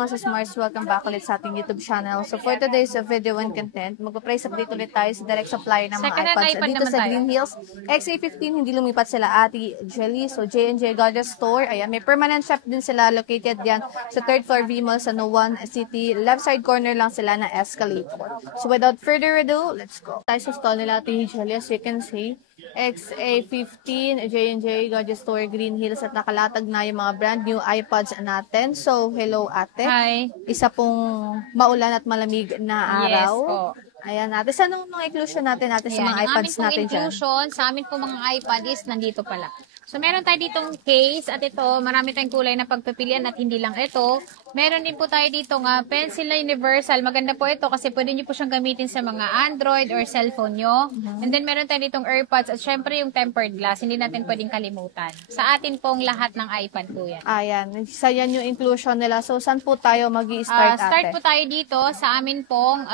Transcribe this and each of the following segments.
mga sis-Mars, welcome back ulit sa ating YouTube channel. So for today's video and content, mag-price update ulit tayo sa direct supply ng mga iPads dito sa Green Hills. XA15, hindi lumipat sila Ate Jelly. So J&J Goddess Store, ayan, may permanent shop din sila located yan sa 3rd floor V-Mall sa Nuwan City. Left side corner lang sila na escalator. So without further ado, let's go. Tayo sa stall nila Ate Jelly, as you can see. XA15, J&J Goddess Store, Green Hills, at nakalatag na yung mga brand new iPads natin. So, hello ate. Hi. Isa pong maulan at malamig na araw. Yes po. Ayan ate. Saan ang mga inclusion natin sa mga iPads natin dyan? Inclusion, sa amin po mga iPad is nandito pala. So, meron tayo ditong case at ito, marami tayong kulay na pagpipilian at hindi lang ito. Meron din po tayo dito nga pencil na universal. Maganda po ito kasi pwede nyo po siyang gamitin sa mga Android or cellphone nyo. And then meron tayo ditong AirPods at syempre yung tempered glass. Hindi natin pwedeng kalimutan. Sa atin pong lahat ng iPad po yan. Ayan. Sa yan yung inclusion nila. So, saan po tayo mag-i-start ate? Start po tayo dito sa amin pong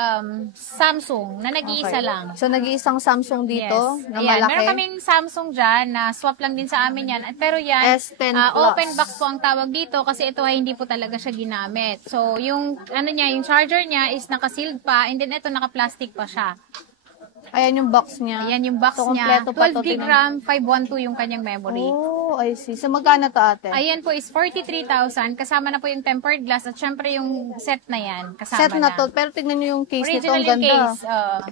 Samsung na nag-iisa lang. So, nag-iisang Samsung dito na Ayan, malaki. meron kaming Samsung dyan na swap lang din sa amin yan. Pero yan, S10 open box po ang tawag dito kasi ito ay hindi po talaga siya ginamit. So, yung yung charger niya is naka-sealed pa and then ito naka-plastic pa siya. Ayan yung box niya. Ayan yung box so, niya. kompleto pa 12 GB RAM, 512 yung kanyang memory. Oh, I see. So, magkano to ate? Ayan po is 43,000. Kasama na po yung tempered glass at syempre yung set na yan. Kasama Set na to. Pero tignan nyo yung case nito. Original Ang ganda. case.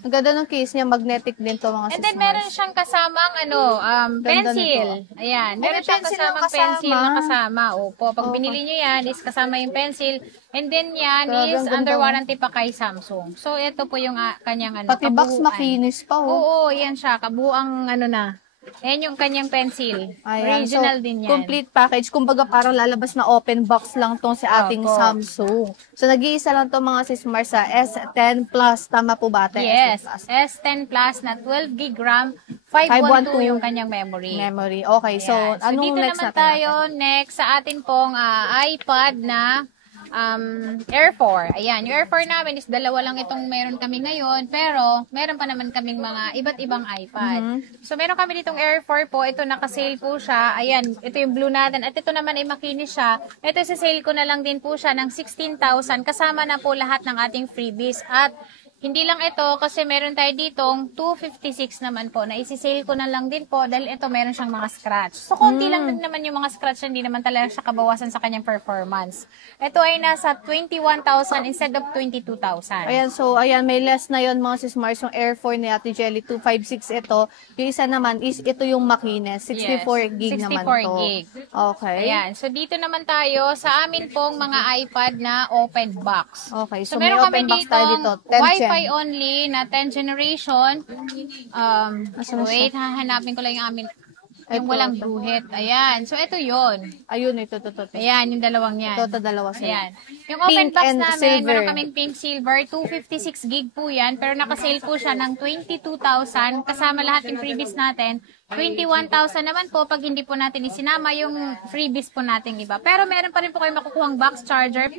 Ang ganda ng case niya. Magnetic din to mga And then meron siyang kasamang pencil. Ayan. Meron siyang kasamang pencil na kasama. Opo. Pag binili nyo yan, is kasama yung pencil. And then yan is under warranty pa kay Samsung. So ito po yung kanyang pati box makinis pa. Oo, yan siya. Kabuang na. Ayan yung kanyang pencil. Ayan. Original So, din yan. complete package. Kumbaga parang lalabas na open box lang tong si ating Samsung. So, nag-iisa lang to mga sis-Mars sa S10 Plus. Tama po ba ate? Yes. S10 Plus na 12 GB RAM, 512 yung kanyang memory. Okay. So, anong dito next naman natin? tayo, next sa atin pong iPad na Air 4. Ayan, yung Air 4 namin is dalawa lang itong meron kami ngayon, pero meron pa naman kaming mga iba't ibang iPad. So, meron kami ditong Air 4 po. Ito, naka-sale po siya. Ayan, ito yung blue natin. At ito naman ay makinis siya. Ito, sa sale ko na lang din po siya ng 16,000. Kasama na po lahat ng ating freebies. At hindi lang ito kasi meron tayo ditong 256 naman po na isi-sale ko na lang din po dahil ito meron siyang mga scratch. So, konti lang din naman yung mga scratch, hindi naman talaga siya kabawasan sa kanyang performance. Ito ay nasa 21,000 instead of 22,000. Ayan, so ayan, may less na yon mga sis-Mars, yung Air 4 ni Ate Jelly, 256 ito. Yung isa naman is ito yung makinis, 64 gig naman to. 64 gig. Okay. Ayan, so dito naman tayo sa amin pong mga iPad na open box. Okay, so meron may open box tayo dito, 10 Wi-Fi only na 10th generation. Wait, hahanapin ko lang yung amin. Yung walang guhit. Ayan. So, ito yon. Ayun, ito. Ayan, yung dalawang yan. Ito, dalawa sila. Ayan. Yung open Pink box and namin, silver. meron kaming pink silver, 256 gig po yan, pero nakasale po siya ng 22,000, kasama lahat yung freebies natin. 21,000 naman po pag hindi po natin isinama yung freebies po natin iba. Pero meron pa rin po kayo makukuhang box charger,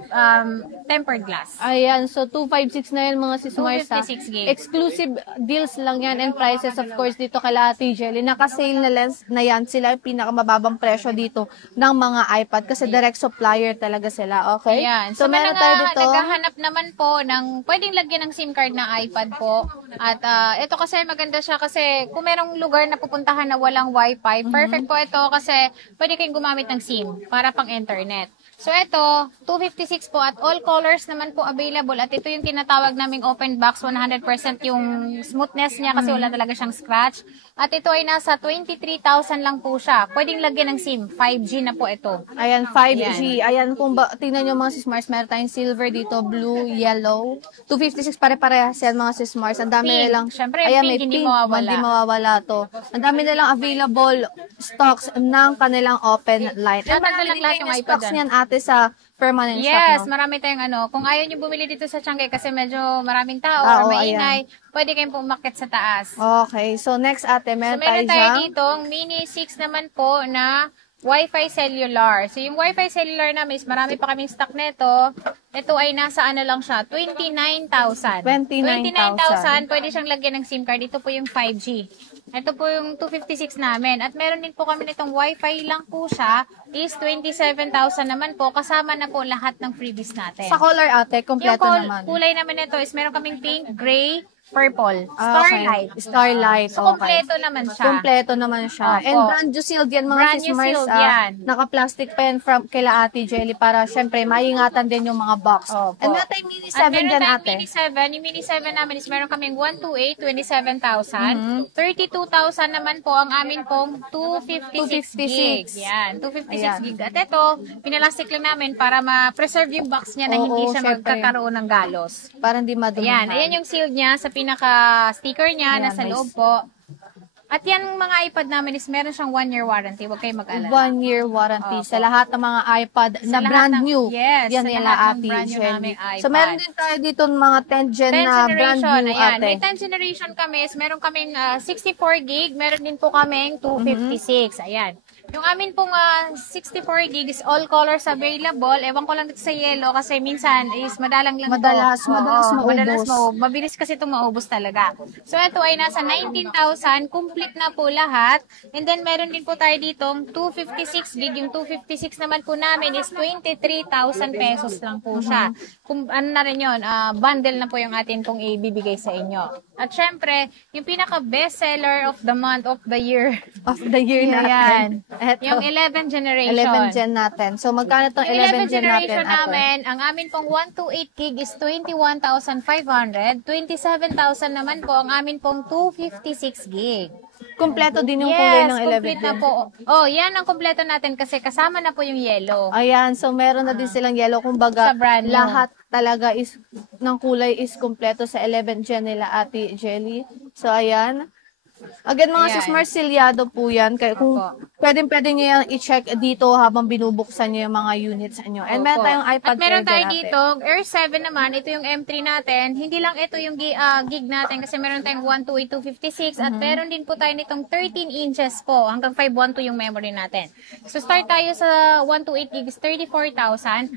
tempered glass. Ayan, so 256 na yan mga sis-Mars. 256 gig. Exclusive deals lang yan and prices of course dito kay Ate Jelly. Naka-sale na yan. Sila yung pinakamababang presyo dito ng mga iPad kasi direct supplier talaga sila. Okay? Ayan. So meron tayo dito. Naghahanap naman po ng pwedeng lagyan ng SIM card ng iPad po. At ito kasi maganda siya kasi kung merong lugar na pupuntahan na walang Wi-Fi, perfect po ito kasi pwede kayong gumamit ng SIM para pang internet. So ito, 256 po at all colors naman po available at ito yung tinatawag naming open box, 100% yung smoothness niya kasi wala talaga siyang scratch. At ito ay nasa 23,000 lang po siya. Pwedeng lagyan ng SIM, 5G na po ito. Ayan, 5G. Ayan, kung tingnan nyo mga sis-Mars, meron tayong silver dito, blue, yellow. 256 pare-parehas yan mga sis-Mars. Ang dami nilang, syempre, ayan, pink, may hindi pink, hindi mawawala to. Ang dami nilang available stocks ng kanilang open line. At marami lahat yung iPad stocks niyan ate sa permanent shop, yes, no? marami tayong kung ayaw nyo bumili dito sa Tiangge kasi medyo maraming tao or maingay, pwede kayong pumakit sa taas. Okay, so next ate, meron tayo tayo dito, mini 6 naman po na Wi-Fi cellular. So, yung Wi-Fi cellular namin is marami pa kaming stock neto. Ito ay nasa ano lang siya, 29,000. 29,000, pwede siyang lagyan ng SIM card. Ito po yung 5G. Ito po yung 256 namin. At meron din po kami nitong Wi-Fi lang po siya, is 27,000 naman po. Kasama na po lahat ng freebies natin. Sa color ate, Yung kompleto naman. kulay naman nito is meron kaming pink, gray, purple, starlight. Okay. Starlight, So, okay. kompleto naman siya. Kompleto naman siya. Opo. And brand new sealed yan mga Brand new sismars. sealed yan. Naka-plastic pen from kila Ate Jelly para syempre maingatan din yung mga box. Opo. And meron tayong mini 7 At meron dyan tayong ate. mini 7. Yung mini 7 namin is meron kaming 128, 27,000. 32,000 naman po ang amin pong 256 gig. 256. Yan, 256 Ayan. gig. At ito, pinalastik lang namin para ma-preserve yung box niya na Oo, hindi siya syempre. magkakaroon ng galos. Para hindi madumihan. Ayan yung sealed niya sa pinaka-sticker niya, Ayan, nasa nice. loob po. At yan mga iPad namin is meron siyang 1-year warranty. Huwag kayong mag-alala. 1-year warranty Opo. sa lahat ng mga iPad na lahat brand ng- new. yes, Yan sa nila lahat ng Ate brand new Jelly. naming iPad. So meron din tayo dito ng mga 10th gen 10th na brand generation, new ayan. ate. May 10th generation kami is meron kaming 64 gig, meron din po kaming 256. Ayan. Yung amin pong 64 gig is all colors available. Ewan ko lang dito sa yellow kasi minsan is madalang lang Madalas to. Oo, maubos. Mabilis kasi itong maubos talaga. So ito ay nasa 19,000. Complete na po lahat. And then meron din po tayo ditong 256 gig. Yung 256 naman po namin is 23,000 pesos lang po siya. Kung ano na rin yun, bundle na po yung atin pong ibibigay sa inyo. At syempre, yung pinaka best seller of the month of the year. Of the year Ayan. natin. Eto, Yung 11 generation. 11 gen natin. So magkano tong Yung 11 gen natin generation ate? namin, ang amin pong 128 gig is 21,500. 27,000 naman po ang amin pong 256 gig. Kompleto din yung kulay ng 11 complete na gen. po. Oh, yan ang kompleto natin kasi kasama na po yung yellow. Ayan, so meron na din silang yellow. Kumbaga, Sa brand new. lahat talaga is ng kulay is kompleto sa 11 gen nila Ate Jelly. So ayan. Again, mga Ayan. sismar, silyado po yan. Kaya kung Opo. pwede nyo yung i-check dito habang binubuksan nyo yung mga units nyo. And meron Opo. tayong iPad At meron Air tayo dyan, ate. dito, Air 7 naman, ito yung M3 natin. Hindi lang ito yung gig natin kasi meron tayong 128, 256 at meron din po tayo nitong 13 inches po. Hanggang 512 yung memory natin. So start tayo sa 128 gigs, 34,000.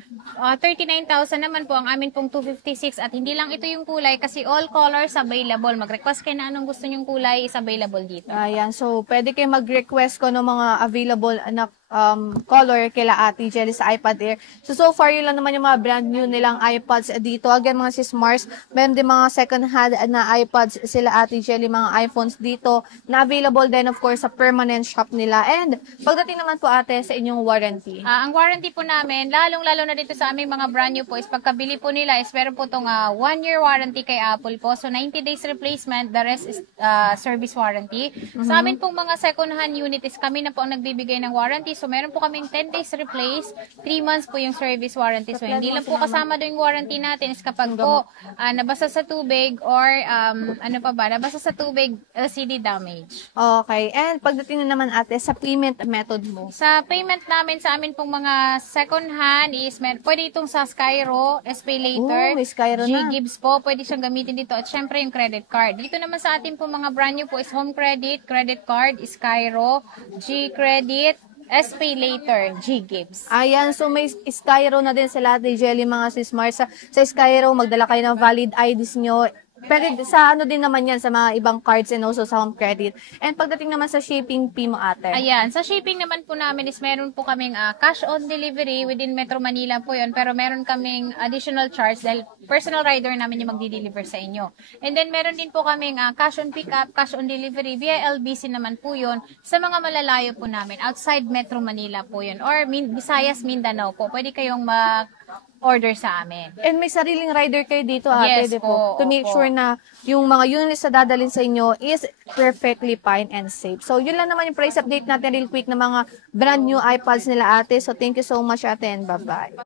39,000 naman po ang amin pong 256 at hindi lang ito yung kulay kasi all colors available. Mag-request kayo na anong gusto nyong kulay is available dito. Ayan, so pwede kayo mag-request ko ng mga available na color kila Ate Jelly sa iPad Air. So far, yun lang naman yung mga brand new nilang iPads dito. Again, mga sis-Mars, meron din mga second hand na iPads sila Ate Jelly, mga iPhones dito na available din, of course, sa permanent shop nila. And pagdating naman po ate sa inyong warranty. Ang warranty po namin, lalong-lalo na dito sa aming mga brand new po, is pagkabili po nila is meron po itong 1-year warranty kay Apple po. So, 90 days replacement, the rest is service warranty. Sa amin pong mga second-hand unit is kami na po ang nagbibigay ng warranty. So, meron po kaming 10 days replace, 3 months po yung service warranty. So, hindi lang po kasama doon yung warranty natin is kapag po nabasa sa tubig or nabasa sa tubig, LCD damage. Okay. And pagdating na naman ate sa payment method mo. Sa payment namin sa amin pong mga second hand is pwede itong sa Skyro, SPay Later, May Skyro na. G-Gibbs po, pwede siyang gamitin dito at syempre yung credit card. Dito naman sa atin pong mga brand new po is Home Credit, Credit Card, Skyro, G-Credit, SPay Later, G-Gibbs. Ayan, so may Skyro na din sila Ate Jelly, mga sis-Mars. Sa Skyro, magdala kayo ng valid IDs nyo. Pero sa din naman yan, sa mga ibang cards and also sa home credit. And pagdating naman sa shipping fee mo ate. Ayan, sa shipping naman po namin is meron po kaming cash on delivery within Metro Manila po yun. Pero meron kaming additional charge dahil personal rider namin yung magdi-deliver sa inyo. And then meron din po kaming cash on pickup, cash on delivery via LBC naman po yun. Sa mga malalayo po namin, outside Metro Manila po yun. Or Visayas, Mindanao po. Pwede kayong order sa amin. And may sariling rider kayo dito ate, Yes di po? po, To make opo. sure na yung mga units na dadalhin sa inyo is perfectly fine and safe. So yun lang naman yung price update natin real quick na mga brand new iPads nila ate. So thank you so much ate and bye-bye.